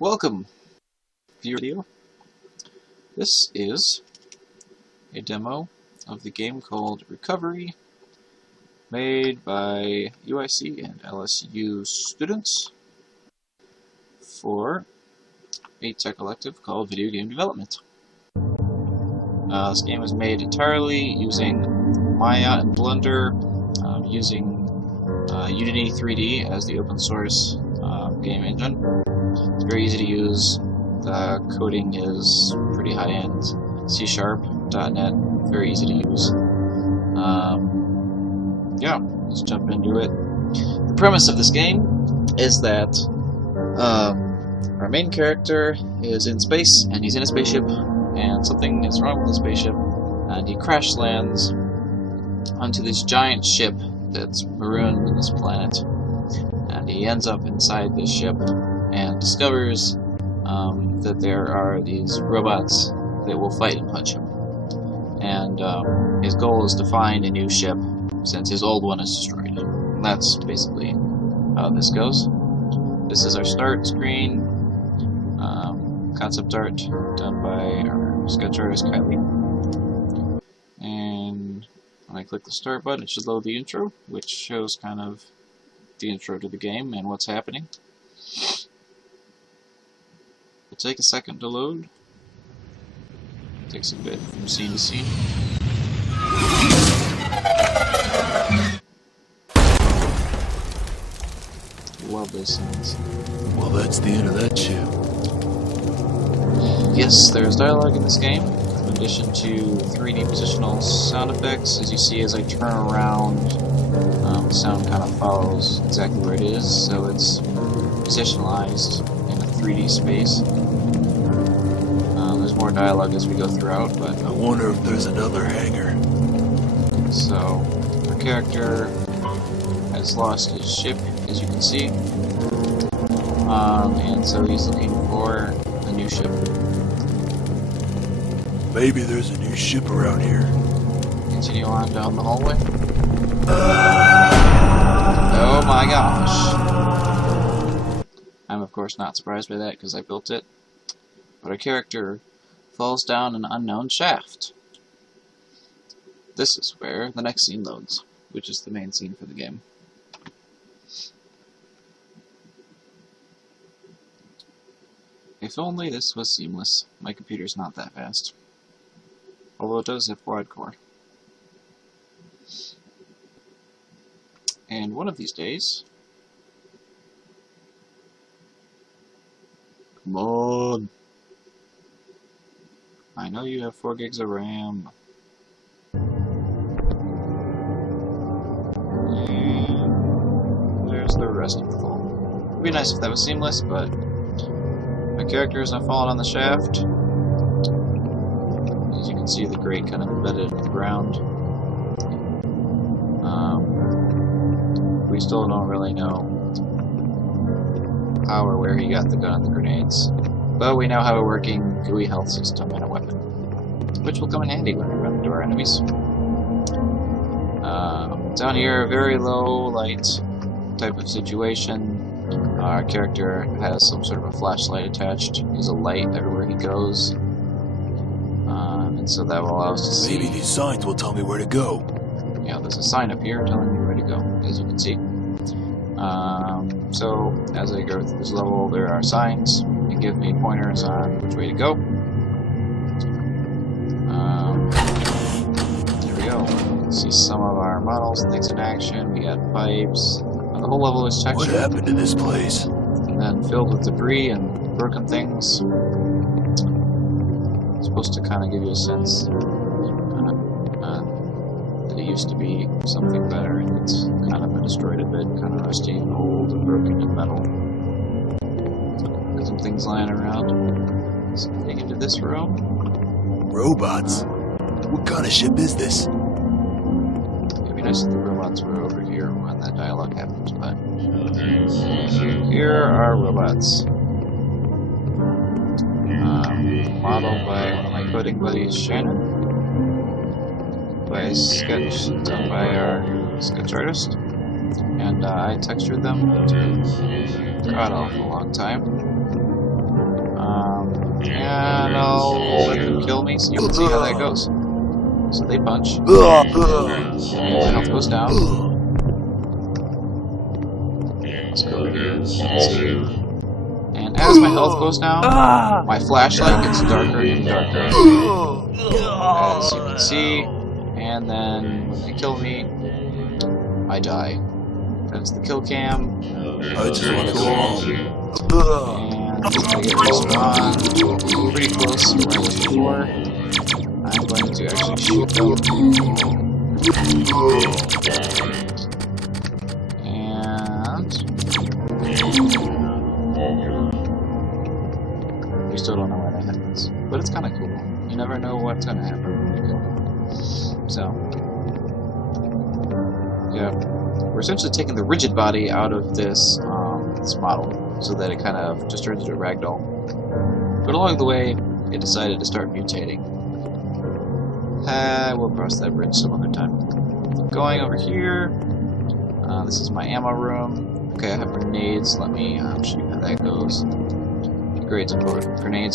Welcome, viewer video. This is a demo of the game called Recovery, made by UIC and LSU students for a tech collective called Video Game Development. This game was made entirely using Maya and Blender, using Unity 3D as the open source game engine. It's very easy to use. The coding is pretty high-end. C#, .NET, very easy to use. Yeah, let's jump into it. The premise of this game is that our main character is in space, and he's in a spaceship, and something is wrong with the spaceship, and he crash lands onto this giant ship that's marooned in this planet. And he ends up inside this ship and discovers that there are these robots that will fight and punch him. And his goal is to find a new ship since his old one is destroyed. And that's basically how this goes. This is our start screen. Concept art done by our sketch artist Kylie. And when I click the start button, it should load the intro, which shows kind of the intro to the game and what's happening. It'll take a second to load. Takes a bit from scene to scene. Love those sounds. Well, that's the end of that ship. Yes, there's dialogue in this game, in addition to 3D positional sound effects. As you see, as I turn around, the sound kind of follows exactly where it is, so it's positionalized in a 3D space. There's more dialogue as we go throughout, but I wonder if there's another hangar. So our character has lost his ship, as you can see, and so he's looking for a new ship. Maybe there's a new ship around here. Continue on down the hallway. Oh my gosh. I'm of course not surprised by that because I built it. But our character falls down an unknown shaft. This is where the next scene loads, which is the main scene for the game. If only this was seamless. My computer's not that fast. Although it does have quad core. And one of these days... Come on! I know you have 4 gigs of RAM. And there's the rest of the phone. It would be nice if that was seamless, but my character is not falling on the shaft. As you can see, the grate kind of embedded in the ground. We still don't really know how or where he got the gun and the grenades, but we now have a working GUI health system and a weapon, which will come in handy when we run into our enemies. Down here, a very low light type of situation. Our character has some sort of a flashlight attached. There's a light everywhere he goes. And so that will allow us to see. Maybe these signs will tell me where to go. Yeah, there's a sign up here telling me where to go, as you can see. So, as I go through this level, there are signs that give me pointers on which way to go. There we go. You can see some of our models and things in action. We got pipes. The whole level is textured. What happened to this place? And then filled with debris and broken things. It's supposed to kind of give you a sense that it used to be something better, and it's kind of been destroyed a bit, kind of rusty and old and broken and metal. Got some things lying around. So dig into this room. Robots? What kind of ship is this? It'd be nice if the robots were over here when that dialogue happens, but here are robots. Modeled by one of my coding buddies, Shannon. By a sketch done by our sketch artist. And I textured them. God, awful long time. I'll let them kill me so you can see how that goes. So they punch. Ah! My health goes down. Let's go over here. Let's see. And as my health goes down, my flashlight gets darker and darker. As you can see. And then when they kill me, I die. That's the kill cam. I just want to go home. And I get respawn pretty close to where I was before. I'm going to actually shoot them. And we still don't know why that happens. But it's kind of cool. You never know what's going to happen when you kill them. So, yeah. We're essentially taking the rigid body out of this this model, so that it kind of just turns into a ragdoll. But along the way, it decided to start mutating. We'll cross that bridge some other time. Going over here, this is my ammo room. Okay, I have grenades. Let me show you how that goes. Grenades,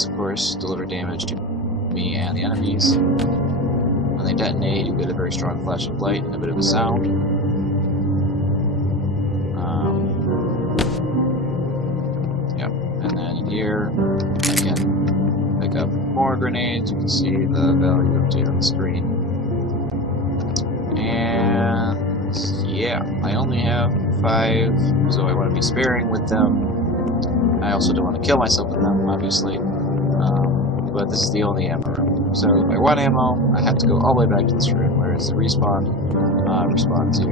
of course, deliver damage to me and the enemies. When they detonate, you get a very strong flash of light and a bit of a sound. And then in here, I can pick up more grenades. You can see the value update on the screen. And yeah, I only have 5, so I want to be sparing with them. I also don't want to kill myself with them, obviously. But this is the only ammo room. So if I want ammo, I have to go all the way back to this room, whereas the respawn respawn to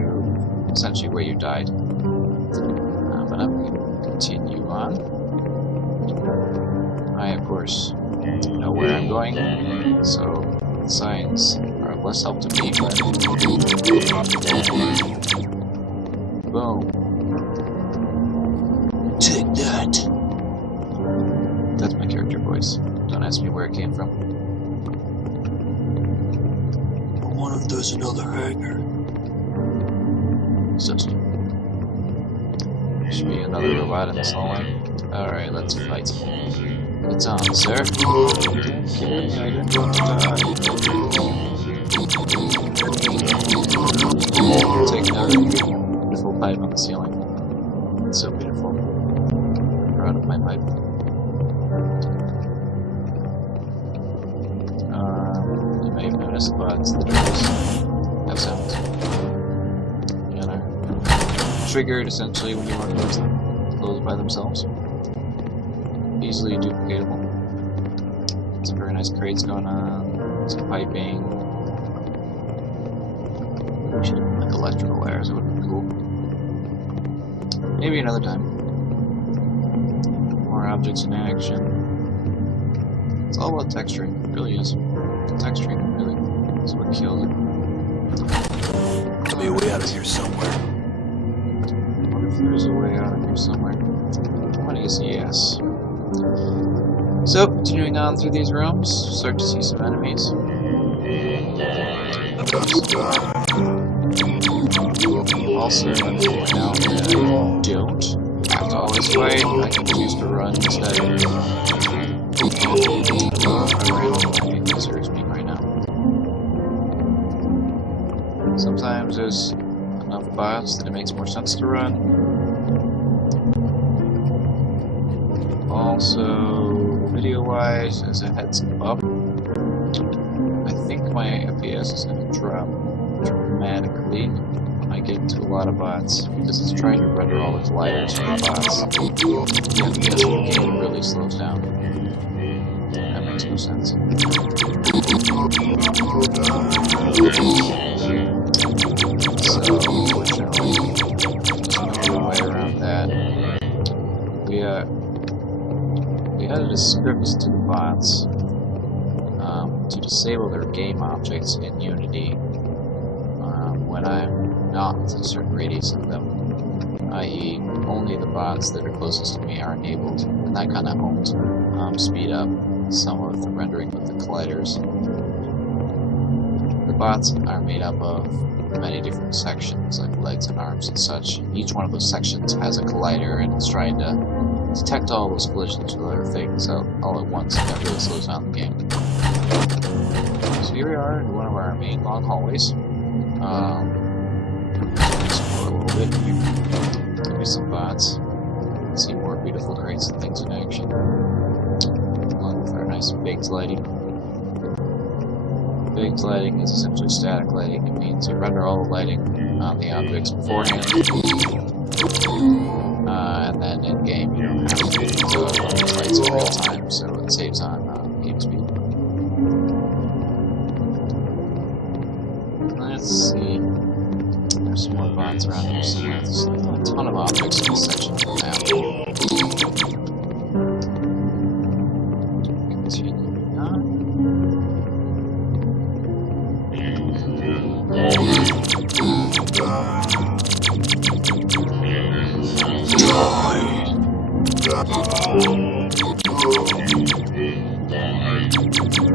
essentially where you died. But I'm going to continue on. I, of course, know where I'm going, so the signs are of less help to me, but boom. Take that. That's my character voice. Don't ask me where it came from. I wonder if there's another hangar. Such should be another robot in this hallway. Alright, let's fight. It's on, sir. Okay, I didn't want to die. Take note of the beautiful pipe on the ceiling. It's so beautiful. I'm proud of my pipe. You may have noticed, but the doors have sounds. And are triggered essentially when you want to close them. Close by themselves. Easily duplicatable. Some very nice crates going on, some piping. We should have like electrical wires, it would have been cool. Maybe another time. More objects in action. It's all about texturing, it really is. The texturing really is what kills it. There'll be a way out of here somewhere. I wonder if there's a way out of here somewhere. I'm gonna guess yes. So, continuing on through these rooms, start to see some enemies. Also, let me point out that I don't have to always fight, I can choose to run instead. It deserves me right now. Sometimes there's enough bots that it makes more sense to run. Also, video-wise, as it heads up, I think my FPS is going to drop dramatically when I get into a lot of bots, because it's trying to render all the colliders for the bots. The FPS of the game really slows down. That makes no sense. So, unfortunately, there's no way around that. We added a script to the bots to disable their game objects in Unity when I'm not within a certain radius of them, i.e. only the bots that are closest to me are enabled, and that kind of helped speed up some of the rendering with the colliders. The bots are made up of many different sections, like legs and arms and such. Each one of those sections has a collider, and it's trying to detect all those collisions with other things all at once, and that really slows down the game. So here we are in one of our main long hallways. Explore a little bit here. Maybe some bots. See more beautiful crates and things in action. Along with our nice baked lighting. Baked lighting is essentially static lighting. It means you render all the lighting on the objects beforehand. And then in game you don't have to run these lights in real time, so it saves on game speed. Let's see. There's some more bots around here somewhere. There's a ton of objects in this section of the map.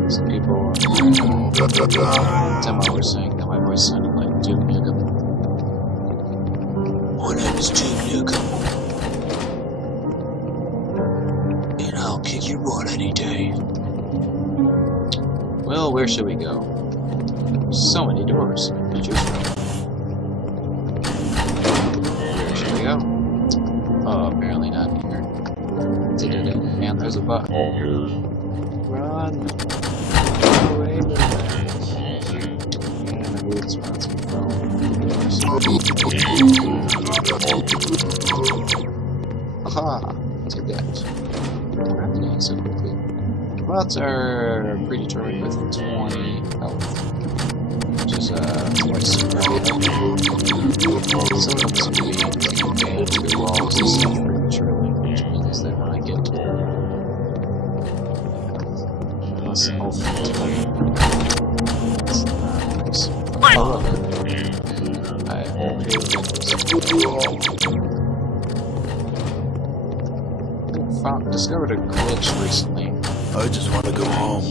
Some people demo were saying that my voice sounded like Duke Nukem. My name is Duke Nukem, and I'll kick your butt any day. Well, where should we go? So many doors to choose from. Where should we go? Oh, apparently not here. And there's a bot. Run away with that. And I believe this one's going to go. Aha! Take that. Don't have to die so quickly. Bots are predetermined with 20 health, which is twice right. Some of them seem to be taking advantage of the walls and stuff prematurely, which means that when I get to plus health 20, that's not nice. I'm okay with this. Discovered a glitch recently. I just want to go home. I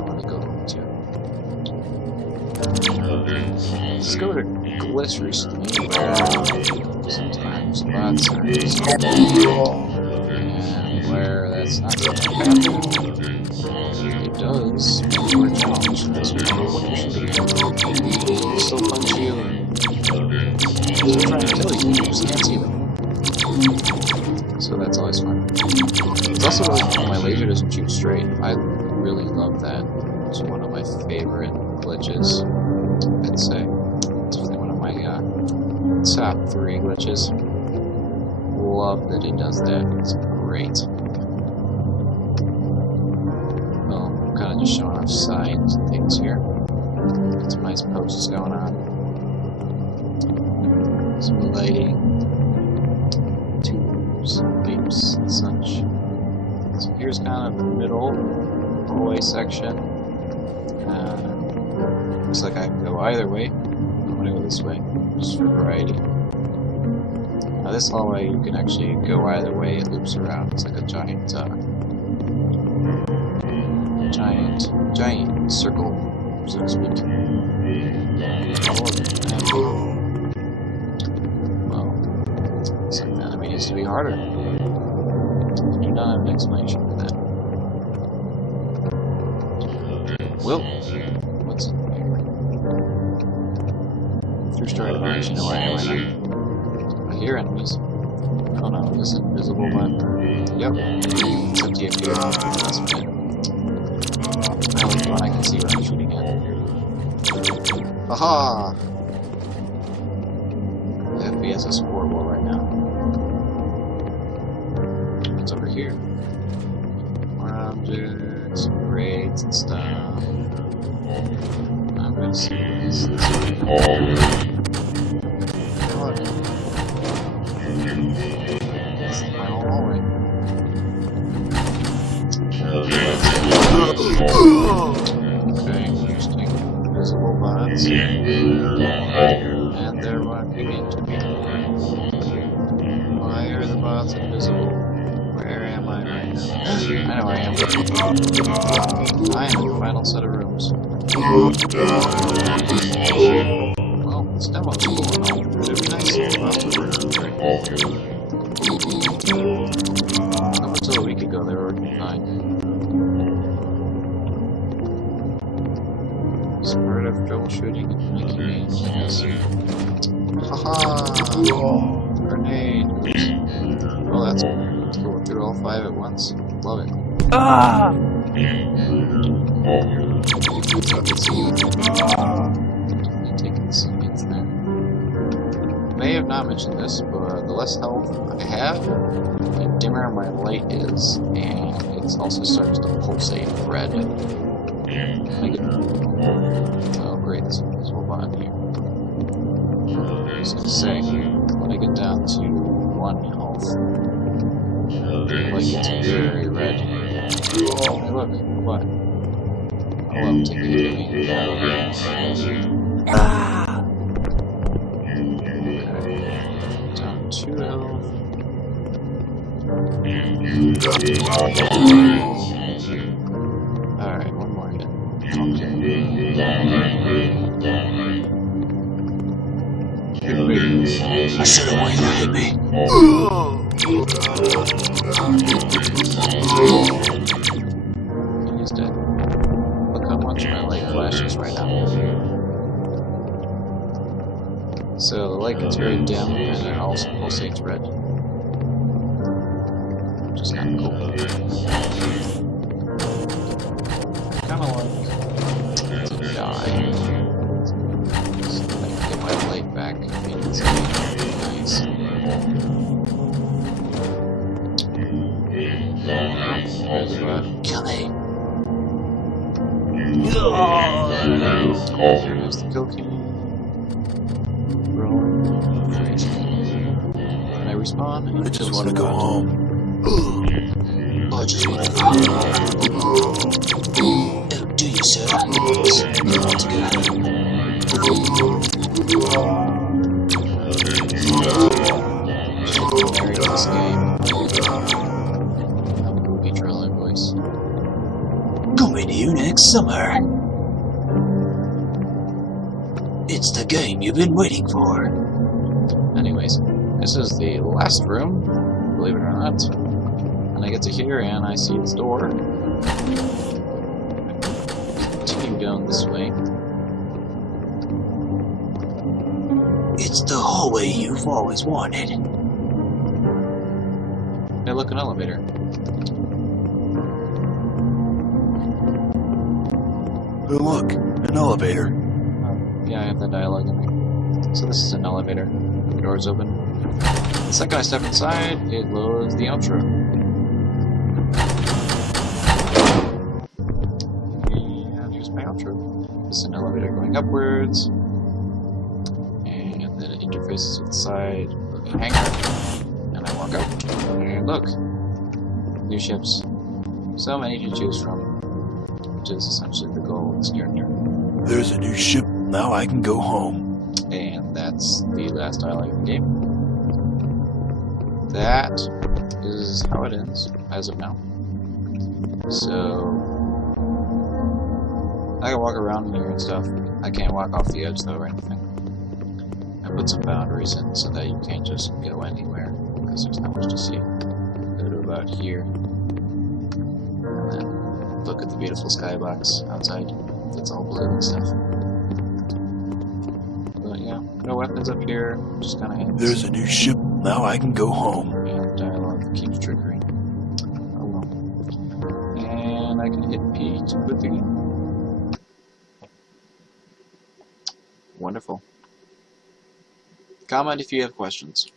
want to go home too. Discovered a glitch recently where sometimes bots are and where that's not going to happen. It does. We're challenged. That's what you should do. They'll still punch you. They're trying to kill you. You just can't see them. So that's always fun. It's also really cool my laser doesn't shoot straight. I really love that. It's one of my favorite glitches, I'd say. It's really one of my top 3 glitches. Love that it does that. It's great. Well, I'm kind of just showing off signs and things here. Got some nice posts going on. Some lighting. Vapes and such. So here's kind of the middle hallway section. Looks like I can go either way. I'm gonna go this way, just for variety. Now this hallway you can actually go either way. It loops around. It's like a giant circle, so to speak. Some enemy needs to be harder. I do not have an explanation for that. Well, what's in here? Through straight up, I actually know where I am right now. I hear enemies. Oh no, this invisible one. Yep. It's empty up here. That's fine. Now it's one I can see what I'm shooting at. Aha! The FPS is horrible right now. What's over here? More objects, grades and stuff. I'm gonna see this way. Look. It's the final hallway. Okay, interesting. Invisible bots. And they're walking into me. Why are the bots invisible? Where am I right now? I know where I am. I am in the final set of rooms. Well, this demo's cool and all. It'd be nice if the bots were right. go, they were working fine. Spread of troubleshooting and making things. Haha! Grenade! Oh, that's cool. Let's go through all 5 at once. Love it. Ah! Taking seconds there. May have not mentioned this, but the less health I have, the dimmer my light is, and it also starts to pulsate red. Oh great, this whole bot here. I was going to say, when I get down to 1 health, the light gets very red. Oh, hey look, what? Oh well, take it easy. Ah! Down 2 health. Alright, one more hit. I should have waited to hit me. He's dead. Look how much my light flashes right now. So the light gets very dim and it also pulsates red. Which is kind of cool. Kind of like to die. So I can get my light back. It's nice. There's a bot. Kill me. There's the kill key. Rolling. And I respawn. And I just want to go home. I just want to go home. Oh, do you, sir? I want to go home. Married this game. I'm a movie trailer voice. Coming to you next summer. It's the game you've been waiting for. Anyways, this is the last room, believe it or not. And I get to here and I see this door. Continue down this way. It's the hallway you've always wanted. Hey, look, an elevator. Oh, look, an elevator. Yeah, I have that dialogue in me. So this is an elevator. The door's open. The second I step inside, it loads the outro. And here's my outro. This is an elevator going upwards. And then it interfaces with the side of the hangar. And I walk up. And look! New ships. So many to choose from. Which is essentially the goal of this journey. There's a new ship. Now I can go home. And that's the last dialogue of the game. That is how it ends, as of now. So, I can walk around here and stuff. I can't walk off the edge though or anything. I put some boundaries in so that you can't just go anywhere, because there's not much to see. Go to about here. And then look at the beautiful skybox outside. That's all blue and stuff. But yeah, no weapons up here, just kind of hands. There's a new ship. Now I can go home. And dialogue keeps triggering. Oh well. And I can hit P to quit the game. Wonderful. Comment if you have questions.